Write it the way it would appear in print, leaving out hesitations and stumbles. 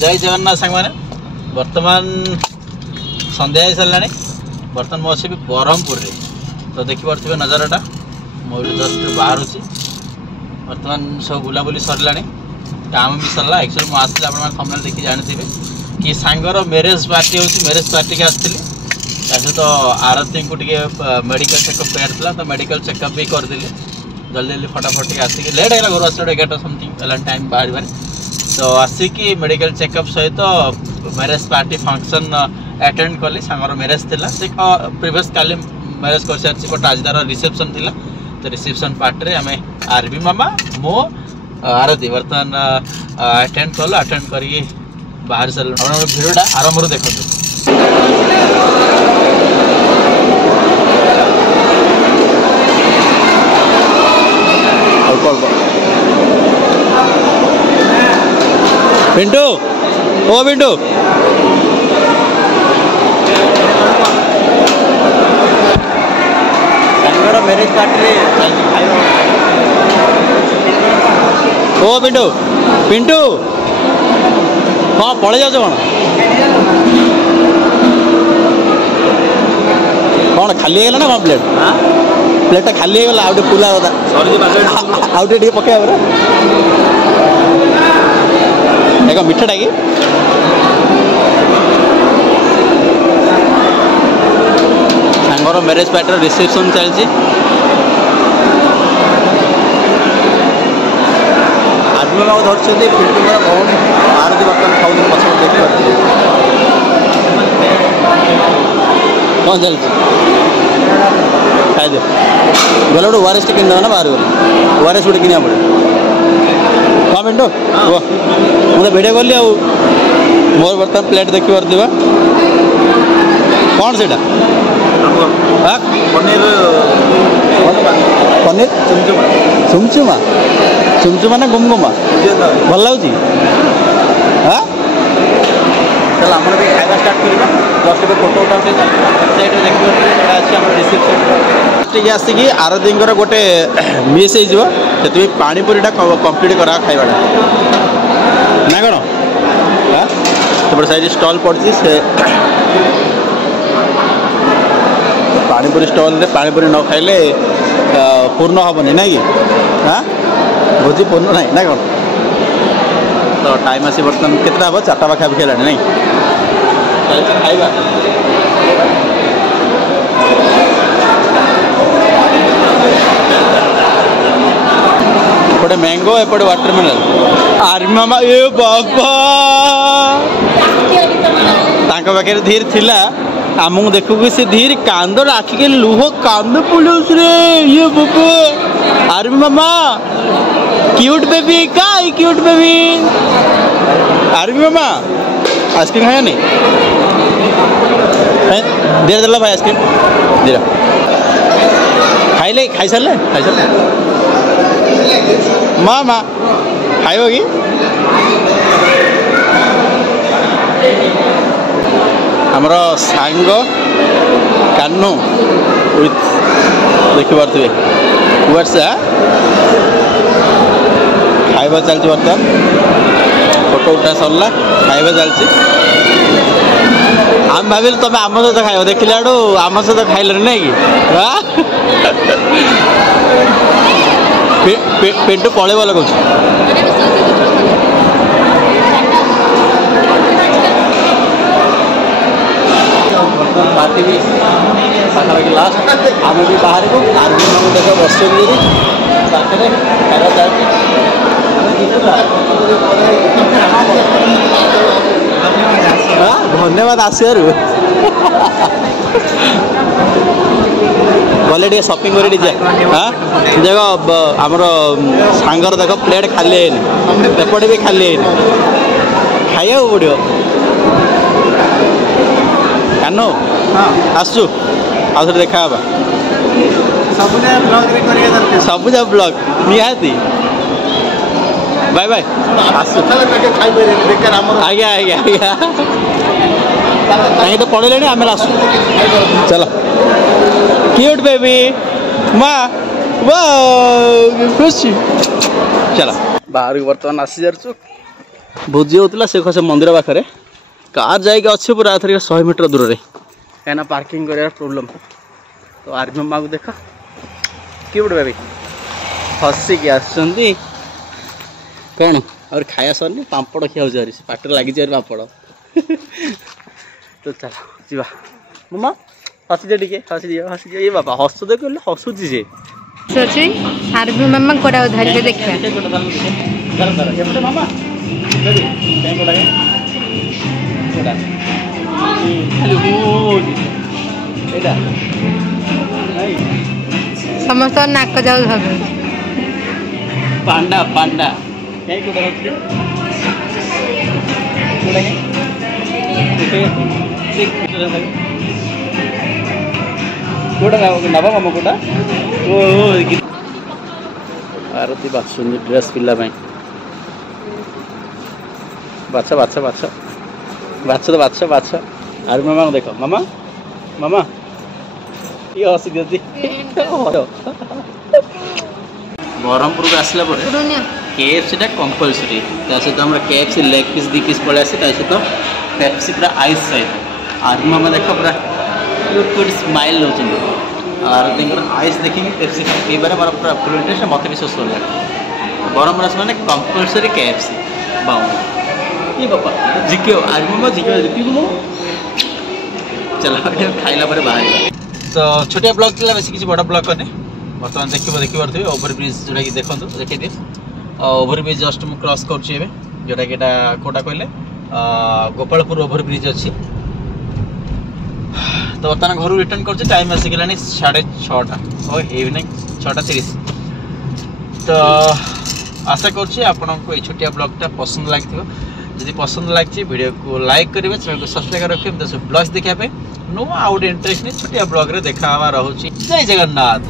जय जगन्नाथ सांग मैंने बर्तमान संध्या हो सारा बर्तमान मो भी ब्रह्मपुर तो देखिपे नजाराटा मुझे जस्ट बाहर बर्तमान सब बुलाबुली सरला काम भी सरला एक्चुअली मुझे आसला आप देखी जानी कि सांगर मैरेज पार्टी हो मैरेज पार्टी के आसती तो आरती को मेडिकल चेकअप कराला तो मेडिकल चेकअप भी करदेली जल्दी जल्दी फटाफट आसिक लेट है घर आस 11टा समथिंग टाइम बाहर तो आसिकी मेडिकल चेकअप सहित मैरेज पार्टी फंक्शन अटेंड कली सांगर मैरेज थिला से प्रीवियस काली मैरेज कर सारी बट आज तार रिसेप्शन थिला तो रिसेप्शन पार्टी रे आमे आरबी मामा मो आरती बर्तमान अटेंड कलु अटेंड करी बाहर चल भिडटा आरंभ देखते पिंटू ओ पिंटू मैरेज पार्टी ओ पिंटू पिंटू हाँ पड़े जाओ कौन खाली है ना प्लेट प्लेटा खाली है आउटे फुला आउटे पकड़ एक मिठाटा कि सांगर मैरेज पार्टी रिसेप्शन चलती आदमी बाबू धरती पिंटू भौणी आरती बर्तमान खाऊ पसंद देखिए कौन चलती खाई गला गोटे ओआरएस किन ना बाहर गले ओआरएस गोटे किना पड़े हाँ मिंटू मुझे भिडियो कली मोर बर्तमान प्लेट देखी पार्थिबा कौन से पनीर पनीर चुमचुमा चुमचुमा ना गुमगुमा भल लगुच हाँ चल आम खाଇବା स्टार्ट करवा जस्ट फोटो उठाते देखिए आसिकी आरती गोटे मिस हो पानीपुरीटा कम्प्लीट करा खाइबाटा ना कौन सेपटे साइड स्टल पड़ी से पानीपुरी स्टल रे पानीपुरी न खाइले पूर्ण हेनी ना कि हाँ भोजी पूर्ण ना ना कौन तो टाइम आसी बर्तमान केतना हम 4टा पाखापाखि है नहीं खाइबा एपटे मैंगो एपटे वाटरमेलन आर्मी मामा ए बाबा तांका पाखे धीर थिला आमको देखू कि से धीर कांद आखिके लुह कांद पुलिस रे ये बाबा आर्मी मामा क्यूट बेबी का क्यूट बेबी आर्मी मामा आइसक्रीम खाया नहीं दे दिला भाई आइसक्रीम दे खाइले खाई सारे माँ माँ खाइब कि आमर सांग कानू विथ देखिपे वर्षा खाइबा चलती बर्तमान फोटो उठा सरला खाइबा चलती आम भाविल तुम आम सहित खाइब देखला आम सहित खाइल नहीं कि पेट पलैब लगुच पार्टी भी पाखापाखि लास्ट आम भी बाहर को आर्मी देख बस धन्यवाद आसवर गले टे शॉपिंग कर हाँ देख आमर सांगर देख प्लेट खाली एपटे भी खाली खाइबा पड़ो कानो आसु आउ थे देखा सबुजा ब्लॉग निहाती बाय बाय आज्ञा आज्ञा आज्ञा कहीं तो पड़े आम आसु चलो क्यूट बेबी माँ वाह खुशी चलो बाहर को बर्तमान आसी जा भोजी होता से खसे मंदिर पाखे कार जाइए अच्छे पूरा 100 मीटर दूर में कहीं पार्किंग कर प्रोब्लेम। तो आर्मी मामा को देख कि बड़े भाई हसिकी आसुँच कौन और खाया सरनी पापड़ खिया पाटे लगी पापड़ तो चलो जीवा मामा हसीदे टे हसीदे हसीदे ये बाबा हस दे कहले हसुची से आर्मी मामा कोड़ा धरिके देखिया मामा समस्त नाक जाऊ धर पांडा पांडा नवा मामा कोटा आरती बाछुन ड्रेस पिला बाछ बाछ बाछ बाछ तो बाछ बाछ आर्मी मामा देख मामा मामा ये हसी दिखती ब्रह्मपुर को आसला KFC कंपलसरी सहित हम KFC लेग पीस 2 पीस पड़े आसे सहित पेप्सी पूरा आइस सहित आर्मी मामा देख पूरा क्यूट स्माइल नौकर आरती आइस देखिए पेप्सी पीबार मोर पूरा फुल इंटरेस्ट मत भी शोष लगे ब्रह्मपुर आस मैंने कंपलसरी KFC बाउंड ये बापा जिक्यो आर्मी मामा जिक्यो जिक्यो चलो खाइला बाहर तो छोटिया ब्लॉग थी बेस किसी बड़ा ब्लॉग करनी बर्तमान देखिए ओवर ब्रिज जोटा कि देखो देखिए दिए ओवर ब्रिज जस्ट मुझे क्रॉस करुँच जोटा कि कौटा कहले गोपालपुर ओवर ब्रिज अच्छी तो बर्तमान घर रिटर्न कर टाइम आसिगला 6:30 इवनिंग 6:30 तो आशा करूँ ये छोटिया ब्लॉगटा पसंद लगी जदि पसंद लगी वीडियो को लाइक करेंगे चैनल को सब्सक्राइब रखिए ब्लॉग्स देखा नुआ आउट इंटरेस्ट नहीं छोटिया ब्लॉग रे देखा रोचे। जय जगन्नाथ।